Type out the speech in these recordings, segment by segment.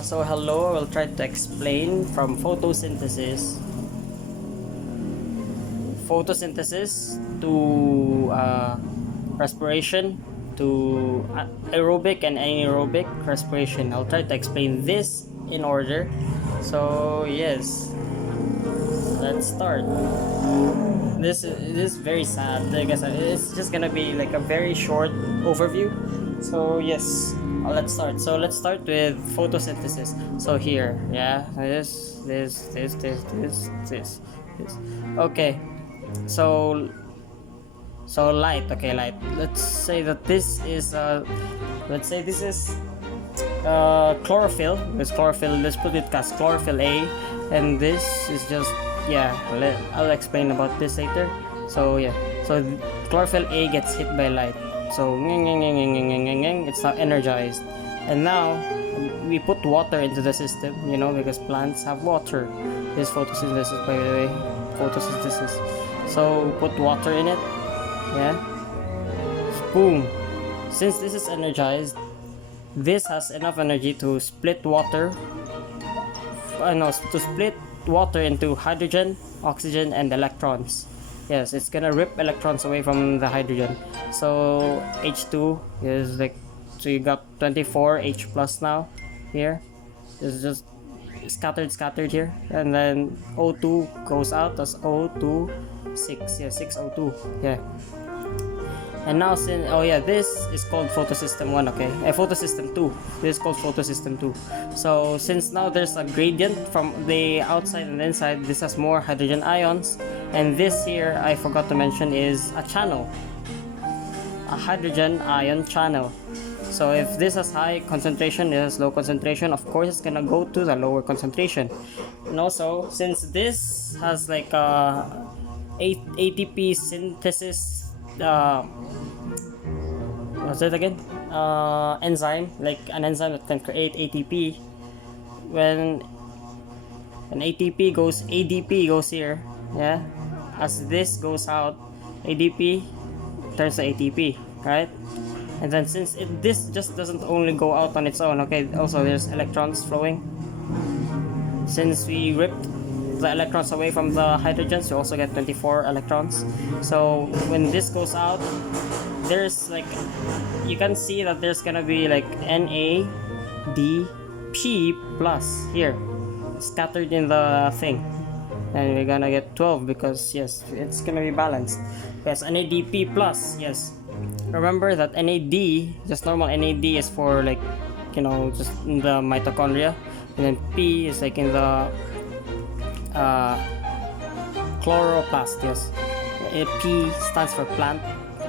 So hello, I will try to explain from photosynthesis to respiration to aerobic and anaerobic respiration. I'll try to explain this in order. So yes, let's start. This is very sad. I guess it's just gonna be like a very short overview. So yes, let's start. So let's start with photosynthesis. So here, yeah, this. Okay, so light. Okay, light. Let's say that this is chlorophyll. This chlorophyll. Let's put it as chlorophyll A, and this is just yeah. I'll explain about this later. So yeah, so chlorophyll A gets hit by light. So it's now energized, and now we put water into the system. You know, because plants have water. This photosynthesis, by the way, photosynthesis. So put water in it. Yeah. Boom. Since this is energized, this has enough energy to split water. To split water into hydrogen, oxygen, and electrons. Yes, it's gonna rip electrons away from the hydrogen. So H2 is like, so you got 24 H plus now. Here, it's just scattered here, and then O2 goes out as O2 6. Yeah, 6O2. Yeah. And now since this is called photosystem 1, okay? Photosystem 2. This is called photosystem 2. So since now there's a gradient from the outside and the inside, this has more hydrogen ions, and this here I forgot to mention is a channel. A hydrogen ion channel. So if this has high concentration, this has low concentration, of course it's gonna go to the lower concentration. And also, since this has like ATP synthesis what's it again? Enzyme, like an enzyme that can create ATP. When an ATP goes, ADP goes here, yeah. As this goes out, ADP turns to ATP, right? And then since this just doesn't only go out on its own, okay. Also, there's electrons flowing. Since we ripped the electrons away from the hydrogens, you also get 24 electrons. So when this goes out, there's like, you can see that there's gonna be like NADP plus here scattered in the thing, and we're gonna get 12 because yes, it's gonna be balanced. Yes, NADP plus. Yes, remember that NAD, just normal NAD, is for like, you know, just in the mitochondria, and then P is like in the chloroplast. Yes, P stands for plant.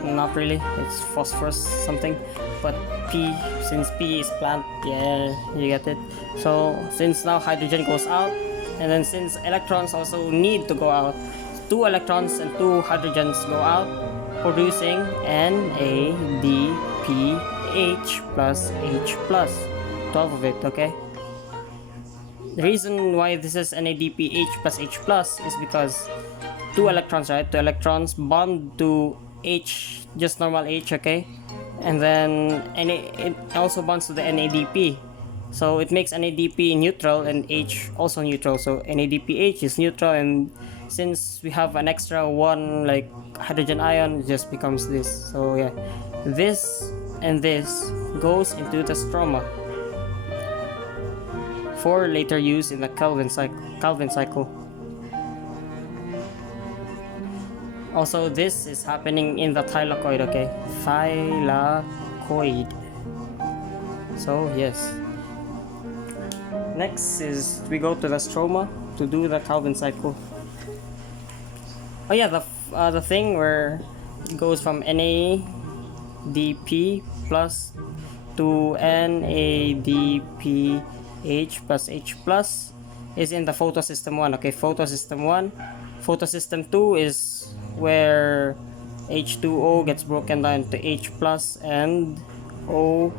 Not really, it's phosphorus something, but P, since P is plant, yeah, you get it. So since now hydrogen goes out, and then since electrons also need to go out, 2 electrons and 2 hydrogens go out, producing NADPH plus H plus, 12 of it. Okay, the reason why this is NADPH plus H plus is because 2 electrons, right? 2 electrons bond to H, just normal H, okay? And then it also bonds to the NADP. So it makes NADP neutral and H also neutral. So NADPH is neutral, and since we have an extra one like hydrogen ion, it just becomes this. So yeah, this and this goes into the stroma for later use in the Calvin cycle. Also, this is happening in the thylakoid, okay? Thylakoid. So, yes. Next is we go to the stroma to do the Calvin cycle. Oh yeah, the thing where it goes from NADP plus to NADPH plus H plus is in the photosystem 1, okay? Photosystem 1. Photosystem 2 is where H2O gets broken down to H plus and O2.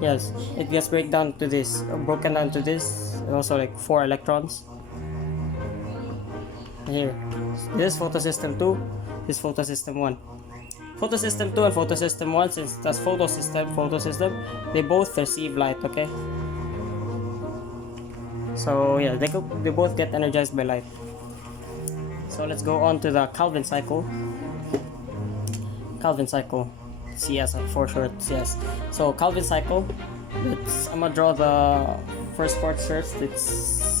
Yes, it gets broken down to this, and also like 4 electrons. Here, this is photosystem 2, this is photosystem 1. photosystem 2 and photosystem 1, since that's photosystem, they both receive light, okay? So yeah, they both get energized by light. So let's go on to the Calvin cycle. Calvin cycle, CS for short, CS. So Calvin cycle, I'm gonna draw the first part first. It's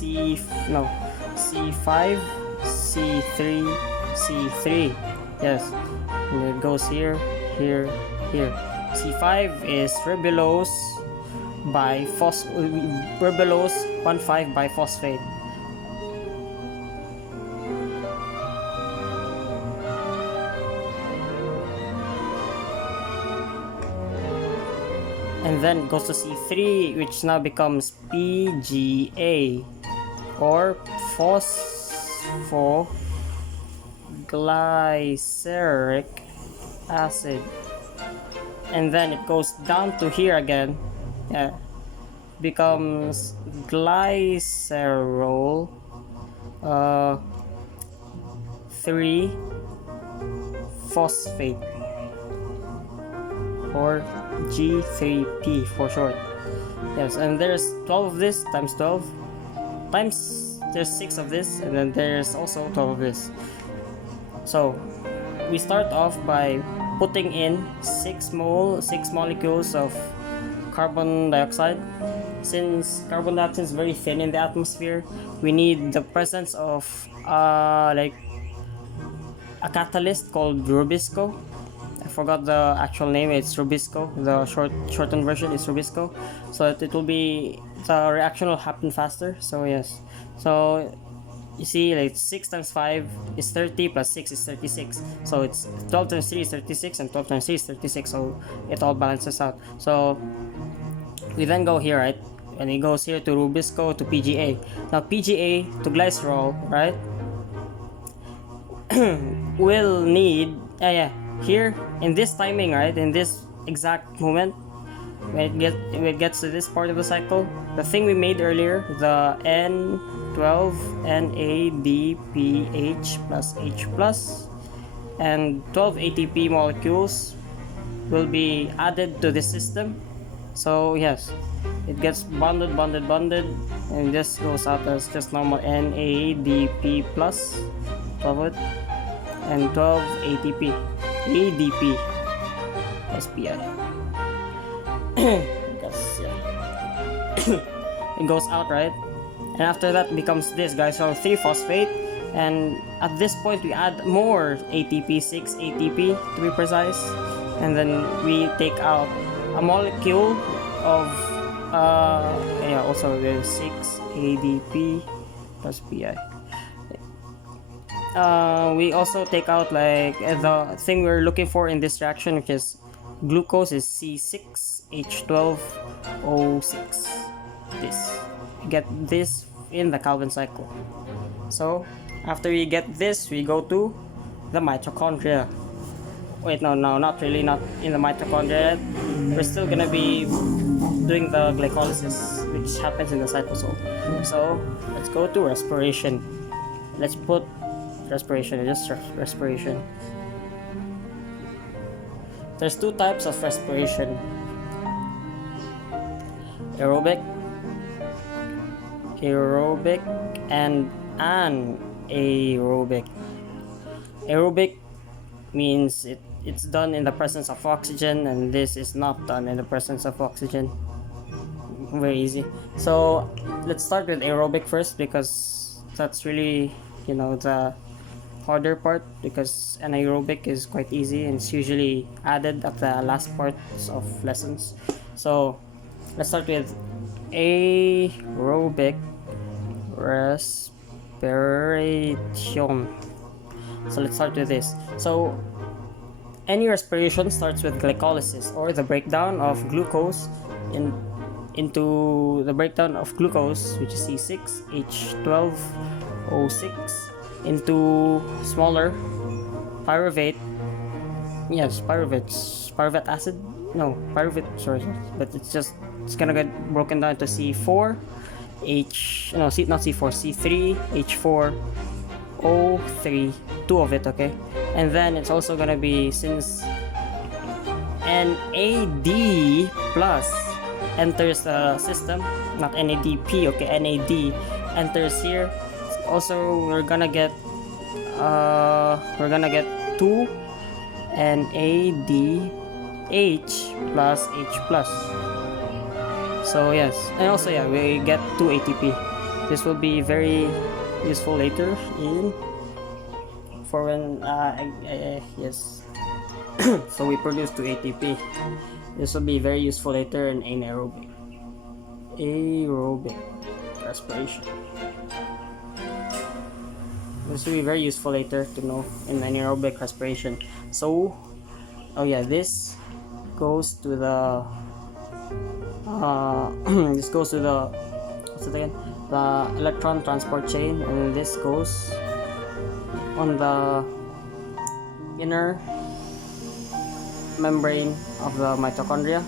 C5, C3, C3. Yes, and it goes here, here, here. C5 is ribulose by ribulose 1,5 biphosphate. And then it goes to C3, which now becomes PGA, or phosphoglyceric acid. And then it goes down to here again, yeah, becomes glycerol 3 phosphate, or G3P for short. Yes, and there's 12 of this times 12 times there's 6 of this, and then there's also 12 of this. So we start off by putting in 6 molecules of carbon dioxide. Since carbon dioxide is very thin in the atmosphere, we need the presence of like a catalyst called Rubisco. I forgot the actual name. It's Rubisco. The shortened version is Rubisco, so it will be, the reaction will happen faster. So yes, so you see, like 6 times 5 is 30 plus 6 is 36, so it's 12 times 3 is 36 and 12 times 3 is 36, so it all balances out. So we then go here, right, and it goes here to Rubisco to PGA. Now PGA to glycerol, right, will need here in this timing, right, in this exact moment, when it gets to this part of the cycle, the thing we made earlier, the N12 NADPH plus H plus and 12 ATP molecules will be added to this system. So yes, it gets bonded, and this goes out as just normal NADP plus 12 and 12 ADP plus PI. It goes out, right, and after that becomes this, guys, so 3 phosphate, and at this point we add more ATP, 6 ATP to be precise, and then we take out a molecule of also the 6 ADP plus PI. We also take out like the thing we're looking for in this reaction, which is glucose, is C6H12O6. This, get this in the Calvin cycle. So after we get this, we go to the mitochondria. Wait, no, not really, not in the mitochondria yet. We're still gonna be doing the glycolysis, which happens in the cytosol. So let's go to respiration. Let's put respiration, just respiration. There's 2 types of respiration: aerobic and anaerobic. Aerobic means it's done in the presence of oxygen, and this is not done in the presence of oxygen. Very easy. So let's start with aerobic first, because that's really, the harder part, because anaerobic is quite easy and it's usually added at the last parts of lessons. So let's start with aerobic respiration. So let's start with this. So any respiration starts with glycolysis, or the breakdown of glucose into the breakdown of glucose, which is C6H12O6, into smaller pyruvate. Yes, pyruvate acid. No, pyruvate. Sorry, but it's gonna get broken down to C4 C3H4O3, 2 of it, okay? And then it's also gonna be, since NAD plus enters the system, not NADP, okay, NAD enters here. Also, we're gonna get 2 NADH plus H plus. So yes, and also yeah, we get 2 ATP. This will be very useful later in for when yes. So we produce 2 ATP. This will be very useful later in anaerobic respiration. This will be very useful later to know in anaerobic respiration. So, oh yeah, this goes to the this goes to the what's it again? The electron transport chain, and this goes on the inner membrane of the mitochondria,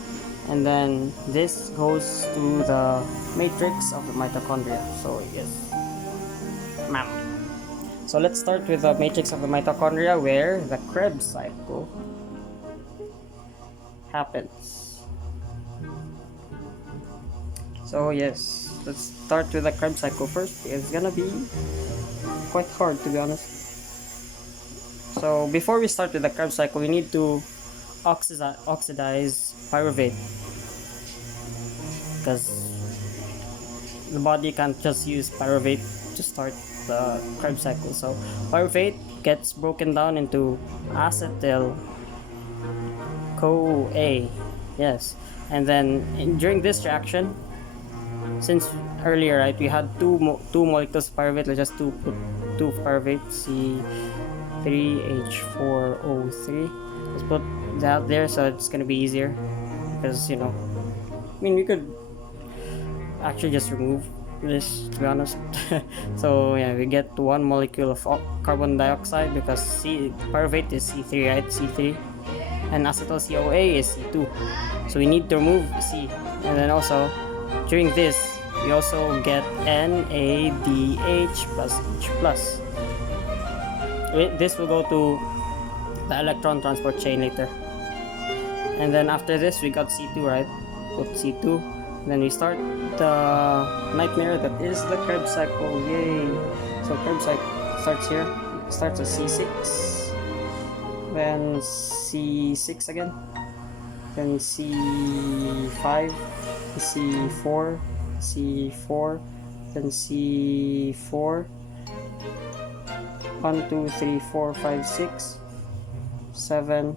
and then this goes to the matrix of the mitochondria. So yes, ma'am. So let's start with the matrix of the mitochondria, where the Krebs cycle happens. So yes, let's start with the Krebs cycle first. It's gonna be quite hard, to be honest. So before we start with the Krebs cycle, we need to oxidize pyruvate, because the body can't just use pyruvate to start the Krebs cycle. So pyruvate gets broken down into acetyl CoA, yes, and then during this reaction, since earlier, right, we had two molecules of pyruvate. Let's just put 2 pyruvate, C3H4O3. Let's put that there, so it's gonna be easier, because, you know, I mean, we could actually just remove this, to be honest. So yeah, we get 1 molecule of carbon dioxide, because pyruvate is C3, right? C3, and acetyl CoA is C2, so we need to remove C. And then also during this, we also get NADH plus H plus. This will go to the electron transport chain later. And then after this, we got C2, right? Put C2. Then we start the nightmare that is the Krebs cycle. Yay! So Krebs cycle starts here. It starts at C6, then C6 again, then C5, C4, C4, then C4. 1, 2, 3, 4, 5, 6, 7,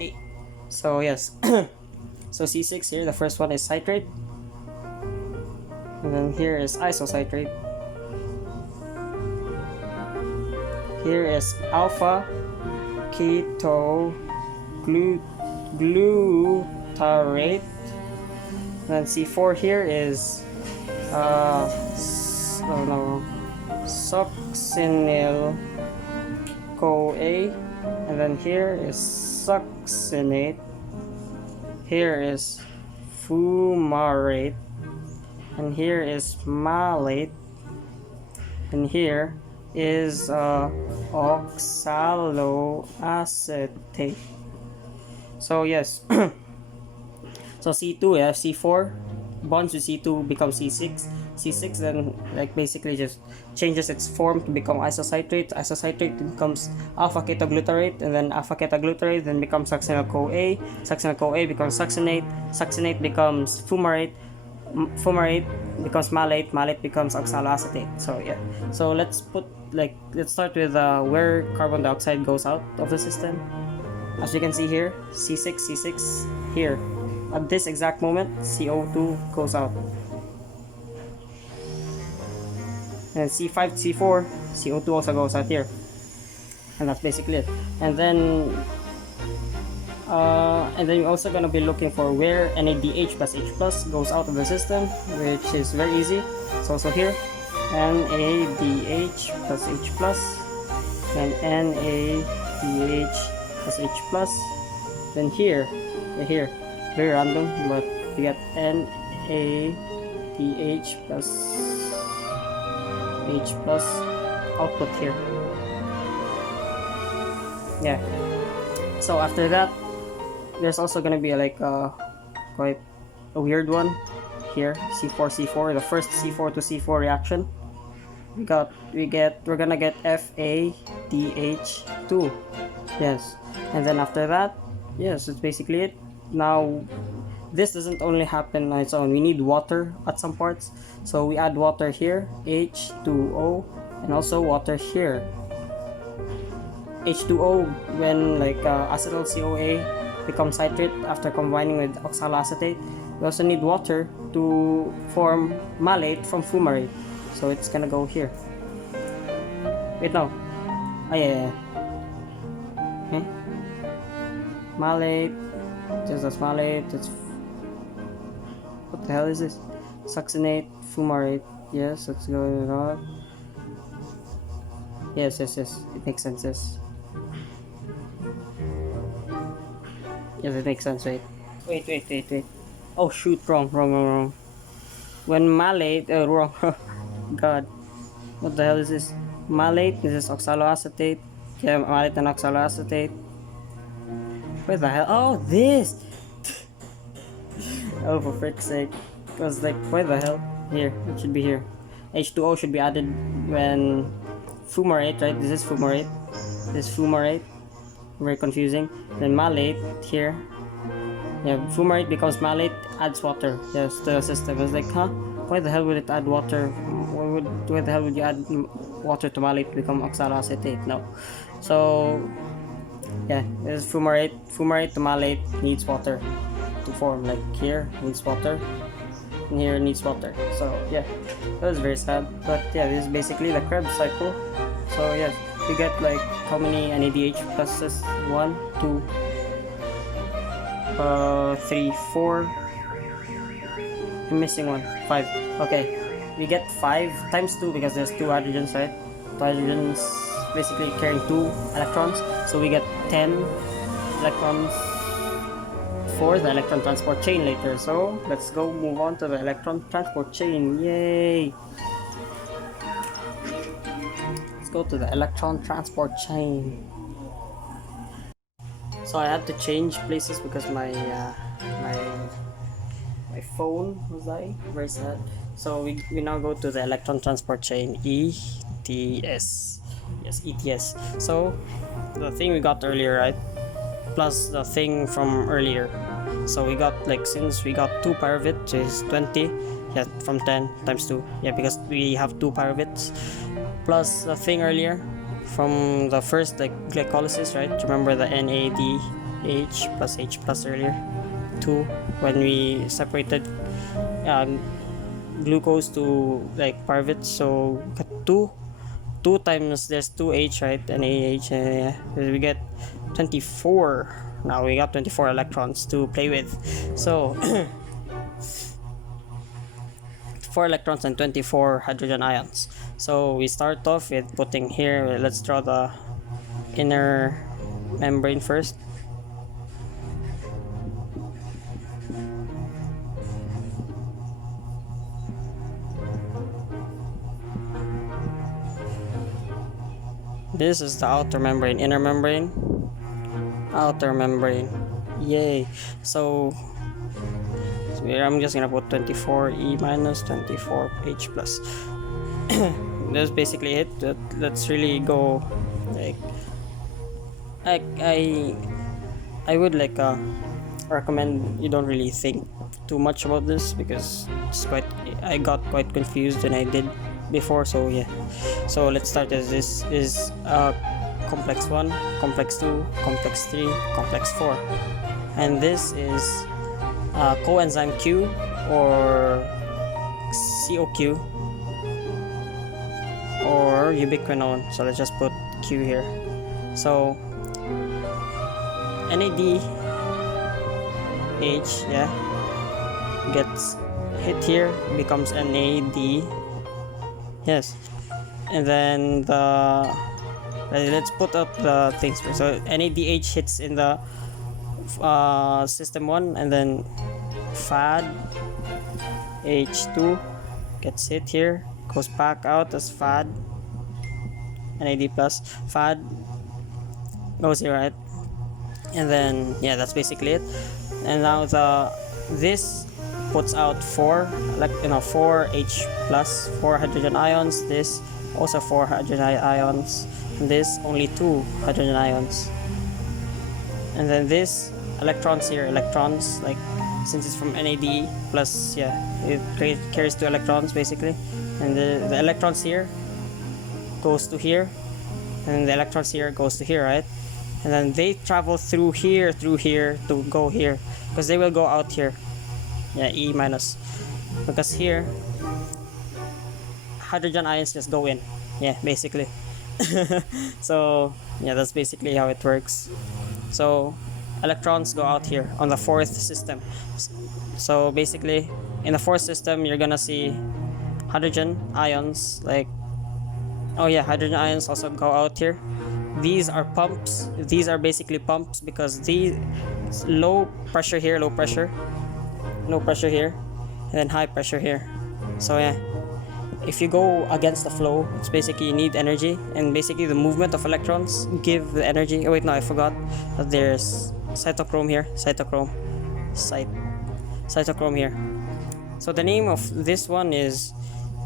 8. So yes. So C6 here, the first one is citrate, and then here is isocitrate. Here is alpha ketoglutarate. Then C4 here is succinyl CoA, and then here is succinate. Here is fumarate, and here is malate, and here is oxaloacetate. So yes, so C2, yeah, C4 bonds with C2 becomes C6. C6 then like basically just changes its form to become isocitrate. Isocitrate becomes alpha ketoglutarate, and then alpha ketoglutarate then becomes succinyl CoA. Succinyl CoA becomes succinate. Succinate becomes fumarate. Fumarate becomes malate. Malate becomes oxaloacetate. So yeah. So let's start with where carbon dioxide goes out of the system. As you can see here, C6 here. At this exact moment, CO2 goes out. And C5, C4, CO2 also goes out here. And that's basically it. And then we're also gonna be looking for where NADH plus H plus goes out of the system, which is very easy. It's also here. NADH plus H plus, and NADH plus H plus. Then here, very random, but we get NADH plus H plus output here. Yeah. So after that, there's also gonna be like quite a weird one here, C4C4, the first C4 to C4 reaction. We're gonna get FADH2. Yes, and then after that, yes, it's basically it. Now this doesn't only happen on its own, we need water at some parts, so we add water here, H2O, and also water here. H2O, when like acetyl CoA becomes citrate after combining with oxaloacetate, we also need water to form malate from fumarate, so it's gonna go here. Wait, no. Oh yeah. Okay. Malate, just as malate, it's... what the hell is this? Succinate, fumarate. Yes, let's go with that. Yes, it makes sense, yes. Yes, it makes sense, wait. Oh shoot, wrong. When malate, wrong. God, what the hell is this? Malate, this is oxaloacetate. Yeah, malate and oxaloacetate. Where the hell? Oh, this! Oh, for frick's sake. I was like, where the hell? Here, it should be here. H2O should be added when fumarate, right? This is fumarate. This is fumarate. Very confusing. Then malate here. Yeah, fumarate becomes malate, adds water. Yes, to the system. I was like, huh? Why the hell would it add water? Why the hell would you add water to malate to become oxaloacetate? No. So, yeah, this is fumarate. Fumarate to malate needs water to form. Like here needs water, and here needs water. So yeah, that was very sad. But yeah, this is basically the Krebs cycle. So yeah, you get like how many NADH pluses? 1, 2, 3, 4. I'm missing one. 5. Okay, we get 5 times 2 because there's 2 hydrogens, right? 2 hydrogens basically carrying 2 electrons, so we get 10 electrons for the electron transport chain later. So let's go move on to the electron transport chain. Yay! Let's go to the electron transport chain. So I had to change places because my phone was dying. Very sad. So we now go to the electron transport chain, ETS. Yes, ETS. So the thing we got earlier, right? Plus the thing from earlier. So we got, like, since we got 2 pyruvate, which is 20. Yeah, from 10 times 2. Yeah, because we have 2 pyruvates. Plus the thing earlier from the first, like, glycolysis, right? Remember the NADH plus H plus earlier? 2 when we separated glucose to like pyruvate. So got 2 times there's 2H, right? NAH, and we get 24. Now we got 24 electrons to play with. So 4 electrons and 24 hydrogen ions. So we start off with putting here, let's draw the inner membrane first. This is the outer membrane, inner membrane, outer membrane. Yay! So I'm just gonna put 24E minus 24H plus. That's basically it. Let's really go, like, I would like recommend you don't really think too much about this because I got quite confused when I did before. So yeah, so let's start as this is complex 1, complex 2, complex 3, complex 4, and this is coenzyme Q or COQ or ubiquinone. So let's just put Q here. So NADH, yeah, gets hit here, becomes NAD. Yes, and then let's put up the things first. So NADH hits in the system 1, and then FAD H2 gets hit here, goes back out as FAD NAD plus. FAD goes here, right? And then yeah, that's basically it. And now this puts out 4 4 H plus 4 hydrogen ions. This also 4 hydrogen ions, and this only 2 hydrogen ions. And then this electrons here, electrons, like since it's from NAD plus, yeah, it carries 2 electrons basically. And the electrons here goes to here, and the electrons here goes to here, right? And then they travel through here to go here, because they will go out here. Yeah, E minus, because here hydrogen ions just go in. Yeah, basically. So yeah, that's basically how it works. So electrons go out here on the 4th system. So basically in the 4th system you're gonna see hydrogen ions, like, oh yeah, hydrogen ions also go out here. These are pumps. These are basically pumps because these low pressure here, low pressure here, and then high pressure here. So yeah, if you go against the flow, it's basically you need energy, and basically the movement of electrons give the energy. Oh wait, no, I forgot that there's cytochrome here, cytochrome here. So the name of this one is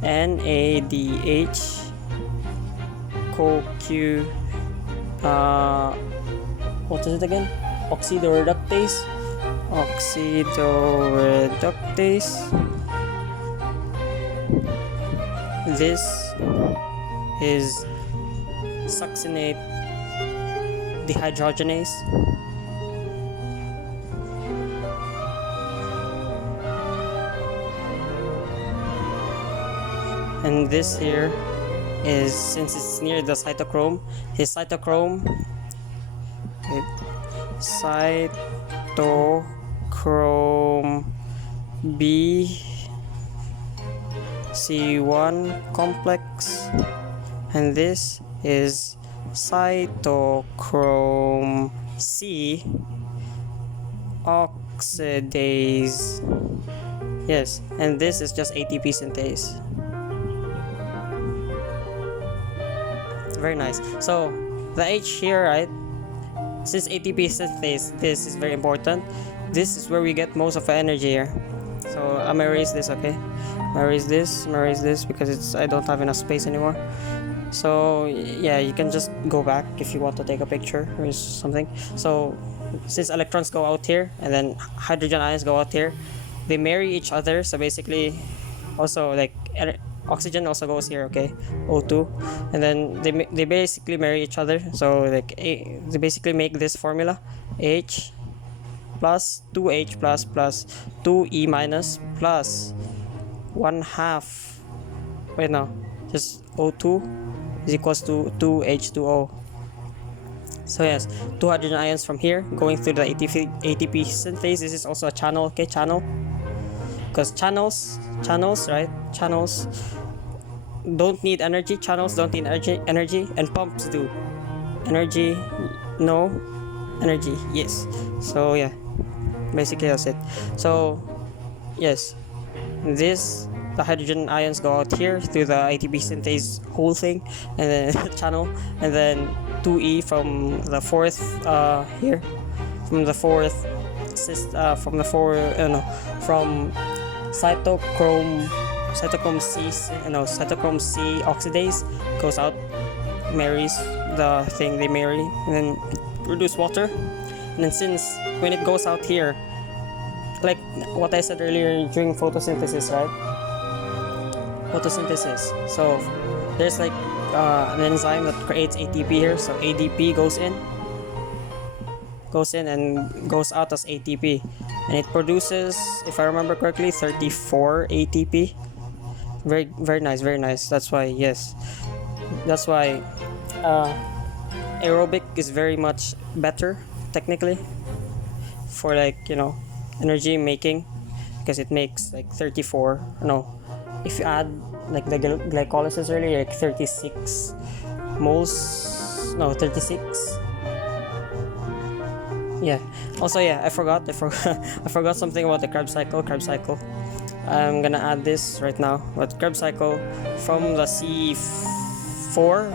NADH CoQ, what is it again? Oxidoreductase. This is succinate dehydrogenase. And this here is, since it's near the cytochrome, his cytochrome B C1 complex, and this is cytochrome C oxidase. Yes, and this is just ATP synthase. Very nice. So the H here, right? Since ATP synthase, this is very important. This is where we get most of our energy here. So I'm gonna erase this, okay? I'm gonna erase this because I don't have enough space anymore. So yeah, you can just go back if you want to take a picture or something. So since electrons go out here and then hydrogen ions go out here, they marry each other. So basically, also like oxygen also goes here, okay, O2, and then they basically marry each other. So like they basically make this formula: H plus 2H plus 2E minus plus 1/2. Wait, no, just O2 is equals to 2H2O. So yes, 2 hydrogen ions from here going through the ATP synthase. This is also a channel, okay, channel, because channels, right? Channels don't need energy. Channels don't need energy, and pumps do. Energy, no. Energy, yes. So yeah, basically that's it. So yes, the hydrogen ions go out here through the ATP synthase whole thing, and then channel, and then 2E from the 4th here, from cytochrome C oxidase goes out, marries the thing they marry, and then produce water. And then since when it goes out here, like what I said earlier during photosynthesis, right? Photosynthesis. So there's like an enzyme that creates ATP here. So ADP goes in and goes out as ATP, and it produces, if I remember correctly, 34 ATP. Very, very nice, very nice. That's why, yes, that's why aerobic is very much better technically for, like, you know, energy making, because it makes like 34, no, if you add like the glycolysis earlier, like 36 moles, no, 36. Yeah. Also, yeah, I forgot something about the Krebs cycle. I'm gonna add this right now. But Krebs cycle from the C4.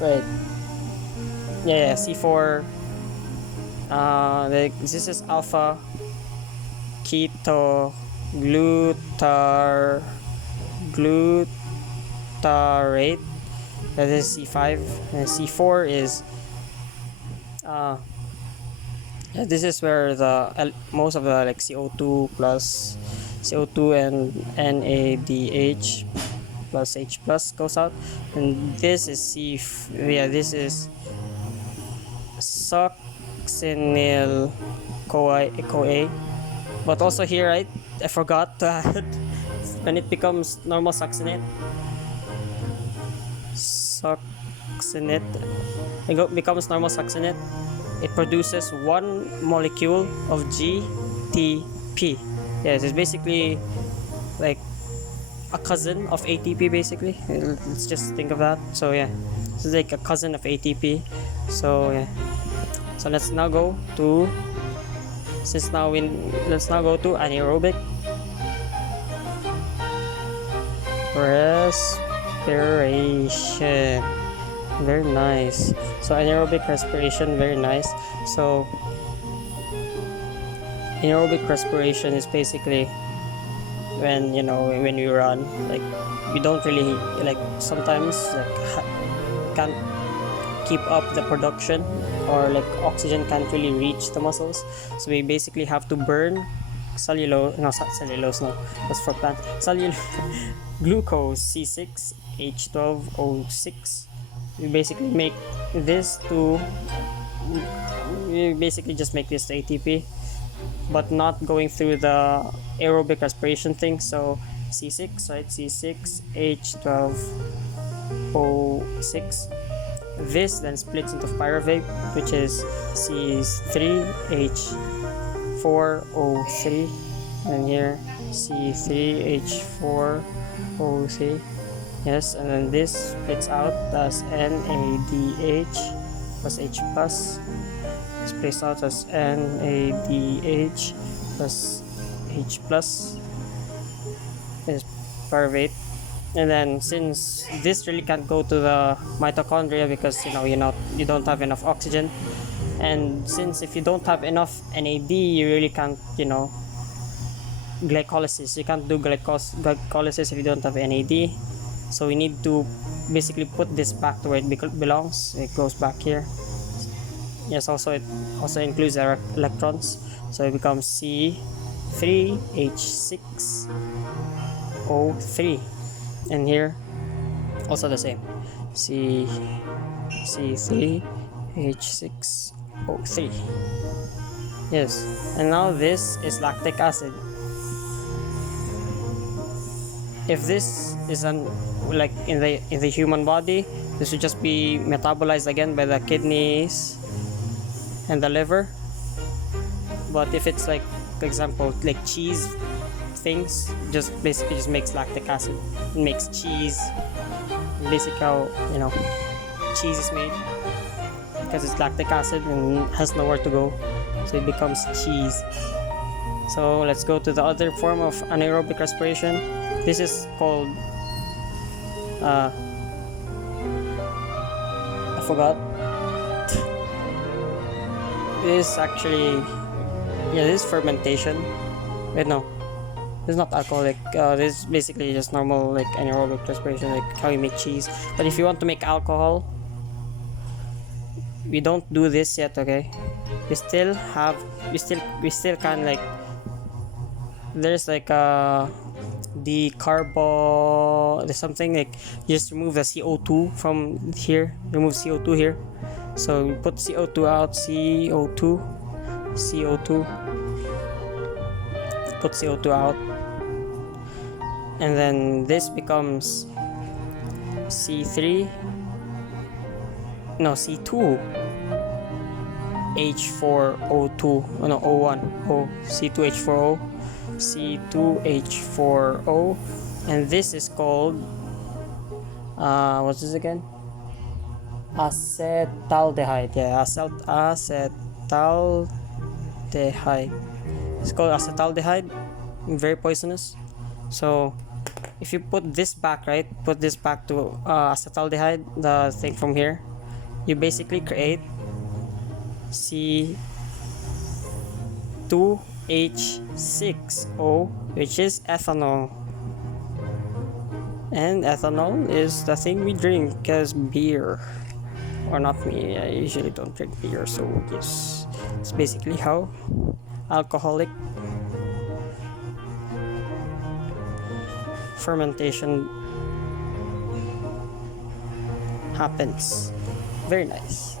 Wait. yeah, C4. This is alpha keto glutarate. That is C5, and C4 is this is where the most of the like CO2 plus CO2 and NADH plus H plus goes out, and this is this is succinyl CoA. But also here, right, I forgot to add when it becomes normal succinate, it becomes normal succinate, it produces one molecule of GTP. Yes, it's basically like a cousin of ATP basically. Let's just think of that. So yeah, it's like a cousin of ATP. So yeah, so let's now go to anaerobic respiration. Very nice. So anaerobic respiration, very nice. So anaerobic respiration is basically when when we run, like we don't really like sometimes like can't keep up the production, or like oxygen can't really reach the muscles, so we basically have to burn that's for plant glucose C6H12O6. We basically make this to ATP, but not going through the aerobic respiration thing. So C6, right, C6H12O6, this then splits into pyruvate, which is C3H4O3, and here C3H4O3. Yes, and then this splits out as NADH plus H plus. Splits out as NADH plus H plus. Is pyruvate. And then since this really can't go to the mitochondria because you don't have enough oxygen, and since if you don't have enough NAD, you really can't glycolysis. You can't do glycolysis if you don't have NAD. So we need to basically put this back to where it belongs. It goes back here. Yes, it also includes electrons. So it becomes C3H6O3. And here also the same, C3H6O3. Yes, and now this is lactic acid. If this is like in the human body, this would just be metabolized again by the kidneys and the liver. But if it's like, for example, like cheese things, just makes lactic acid. It makes cheese. Basically how cheese is made, because it's lactic acid and has nowhere to go, so it becomes cheese. So let's go to the other form of anaerobic respiration. This is called I forgot. This actually, this is fermentation. Wait, no, this is not alcoholic. This is basically just normal like anaerobic respiration, like how you make cheese. But if you want to make alcohol, we don't do this yet, okay? We still can, like, there's like there's something like, you just remove the CO2 from here, remove CO2 here. So we put CO2 out, CO2, put CO2 out, and then this becomes C2H4O, C2H4O, and this is called what's this again? Acetaldehyde. Acetaldehyde. It's called acetaldehyde. Very poisonous. So if you put this back, right, put this back to acetaldehyde, the thing from here, you basically create C2H6O, which is ethanol. And ethanol is the thing we drink as beer. Or not me, I usually don't drink beer, so yes, it's basically how alcoholic fermentation happens. Very nice.